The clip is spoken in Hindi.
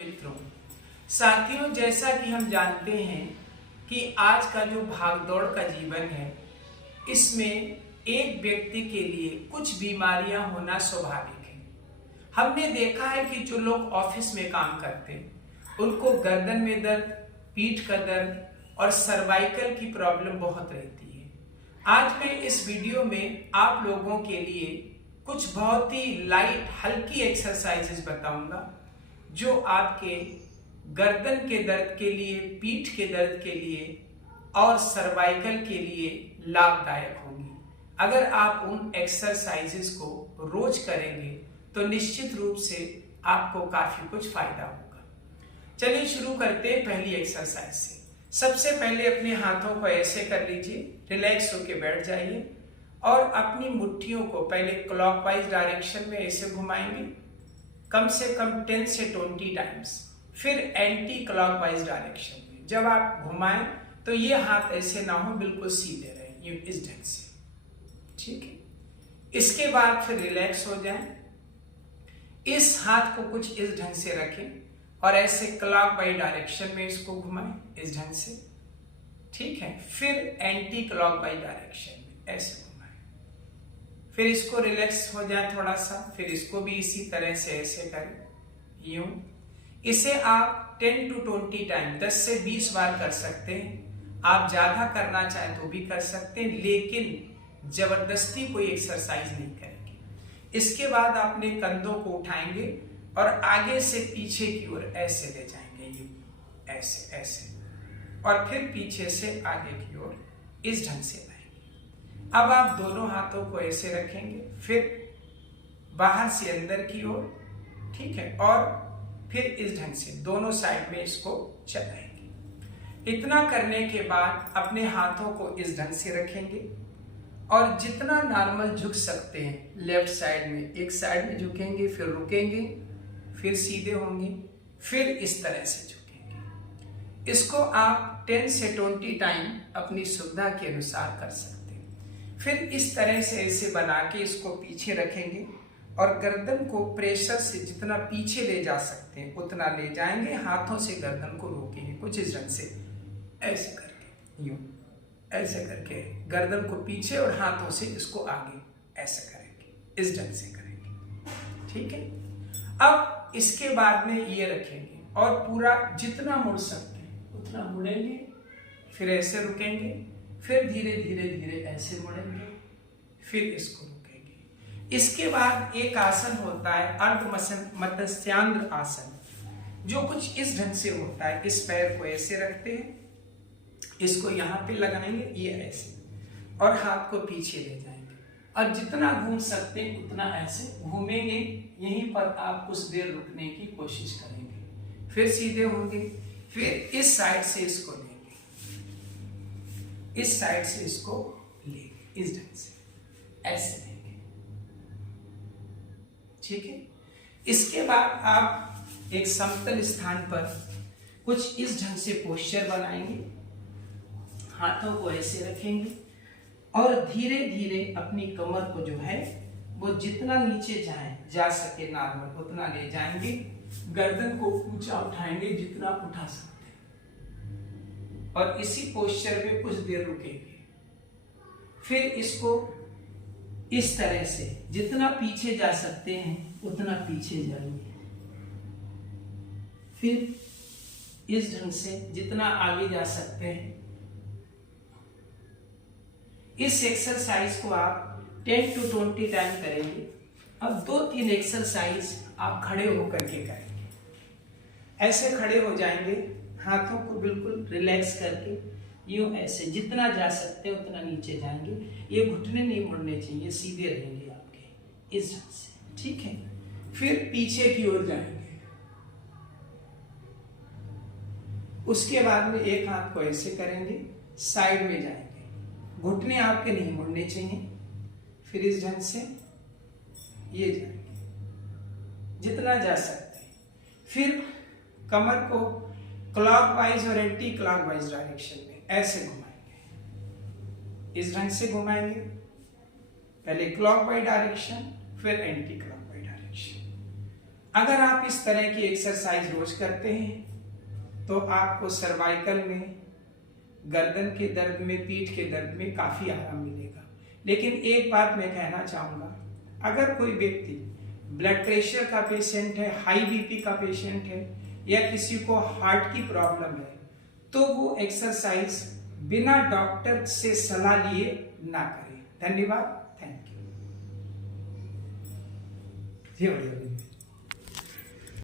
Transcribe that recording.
मित्रों, साथियों, जैसा कि हम जानते हैं कि आज का जो भागदौड़ का जीवन है, इसमें एक व्यक्ति के लिए कुछ बीमारियां होना स्वाभाविक है। हमने देखा है कि जो लोग ऑफिस में काम करते हैं, उनको गर्दन में दर्द, पीठ का दर्द और सर्वाइकल की प्रॉब्लम बहुत रहती है। आज मैं इस वीडियो में आप लोगों के लिए कुछ बहुत ही लाइट हल्की एक्सरसाइजेस बताऊंगा जो आपके गर्दन के दर्द के लिए, पीठ के दर्द के लिए और सर्वाइकल के लिए लाभदायक होगी। अगर आप उन एक्सरसाइजेस को रोज करेंगे तो निश्चित रूप से आपको काफी कुछ फायदा होगा। चलिए शुरू करते हैं पहली एक्सरसाइज से। सबसे पहले अपने हाथों को ऐसे कर लीजिए, रिलैक्स होकर बैठ जाइए और अपनी मुट्ठियों को पहले क्लॉकवाइज डायरेक्शन में ऐसे घुमाएंगे कम से कम 10 से 20 टाइम्स, फिर एंटी क्लॉकवाइज डायरेक्शन में। जब आप घुमाएं तो ये हाथ ऐसे ना हो, बिल्कुल सीधे रहे, ये इस ढंग से, ठीक है। इसके बाद फिर रिलैक्स हो जाएं, इस हाथ को कुछ इस ढंग से रखें और ऐसे क्लॉकवाइज डायरेक्शन में इसको घुमाएं इस ढंग से, ठीक है। फिर एंटी क्लॉकवाइज डायरेक्शन में ऐसे, फिर इसको रिलैक्स हो जाए थोड़ा सा, फिर इसको भी इसी तरह से ऐसे करें यूं। इसे आप 10 to 20 टाइम, 10 से 20 बार कर सकते हैं। आप ज्यादा करना चाहें तो भी कर सकते हैं, लेकिन जबरदस्ती कोई एक्सरसाइज नहीं करेंगे। इसके बाद अपने कंधों को उठाएंगे और आगे से पीछे की ओर ऐसे ले जाएंगे यूं, ऐसे ऐसे, और फिर पीछे से आगे की ओर इस ढंग से। अब आप दोनों हाथों को ऐसे रखेंगे, फिर बाहर से अंदर की ओर, ठीक है, और फिर इस ढंग से दोनों साइड में इसको चलाएंगे। इतना करने के बाद अपने हाथों को इस ढंग से रखेंगे और जितना नॉर्मल झुक सकते हैं लेफ्ट साइड में, एक साइड में झुकेंगे, फिर रुकेंगे, फिर सीधे होंगे, फिर इस तरह से झुकेंगे। इसको आप 10 से 20 टाइम अपनी सुविधा के अनुसार कर सकते हैं। फिर इस तरह से ऐसे बना के इसको पीछे रखेंगे और गर्दन को प्रेशर से जितना पीछे ले जा सकते हैं उतना ले जाएंगे। हाथों से गर्दन को रोकेंगे कुछ इस ढंग से, ऐसे करके यूं, ऐसे करके गर्दन को पीछे और हाथों से इसको आगे ऐसे करेंगे, इस ढंग से करेंगे, ठीक है। अब इसके बाद में ये रखेंगे और पूरा जितना मुड़ सकते हैं उतना मुड़ेंगे, फिर ऐसे रुकेंगे, फिर धीरे धीरे धीरे ऐसे मुड़ेंगे, फिर इसको रुकेंगे। इसके बाद एक आसन होता है अर्ध मत्स्यांद्र आसन, जो कुछ इस ढंग से होता है। इस पैर को ऐसे रखते हैं, इसको यहाँ पे लगाएंगे, ये ऐसे, और हाथ को पीछे ले जाएंगे और जितना घूम सकते हैं उतना ऐसे घूमेंगे। यहीं पर आप कुछ देर रुकने की कोशिश करेंगे, फिर सीधे होंगे, फिर इस साइड से इसको लेंगे, इस साइड से इसको लेंगे, इस ढंग से ऐसे लेंगे, ठीक है। इसके बाद आप एक समतल स्थान पर कुछ इस ढंग से पोस्चर बनाएंगे, हाथों को ऐसे रखेंगे और धीरे धीरे अपनी कमर को जो है वो जितना नीचे जा सके नॉर्मल उतना ले जाएंगे। गर्दन को ऊंचा उठाएंगे जितना उठा सकते, और इसी पोस्चर में कुछ देर रुकेंगे। फिर इसको इस तरह से जितना पीछे जा सकते हैं उतना पीछे जाएंगे, फिर इस ढंग से जितना आगे जा सकते हैं। इस एक्सरसाइज को आप 10 to 20 टाइम करेंगे। अब 2-3 एक्सरसाइज आप खड़े होकर के करेंगे। ऐसे खड़े हो जाएंगे, हाथों को बिल्कुल रिलैक्स करके यूं ऐसे जितना जा सकते हैं उतना नीचे जाएंगे। ये घुटने नहीं मुड़ने चाहिए, सीधे रहेंगे आपके इस ढंग से, ठीक है। फिर पीछे की ओर जाएंगे, उसके बाद में एक हाथ को ऐसे करेंगे, साइड में जाएंगे, घुटने आपके नहीं मुड़ने चाहिए, फिर इस ढंग से ये जाएंगे जितना जा सकते हैं। फिर कमर को क्लॉकवाइज और एंटी क्लॉकवाइज डायरेक्शन में ऐसे घुमाएंगे, इस ढंग से घुमाएंगे, पहले क्लॉकवाइज डायरेक्शन फिर एंटी क्लॉकवाइज डायरेक्शन। अगर आप इस तरह की एक्सरसाइज रोज करते हैं तो आपको सर्वाइकल में, गर्दन के दर्द में, पीठ के दर्द में काफी आराम मिलेगा। लेकिन एक बात मैं कहना चाहूंगा, अगर कोई व्यक्ति ब्लड प्रेशर का पेशेंट है, हाई बीपी का पेशेंट है, या किसी को हार्ट की प्रॉब्लम है, तो वो एक्सरसाइज बिना डॉक्टर से सलाह लिए ना करें। धन्यवाद। Thank you.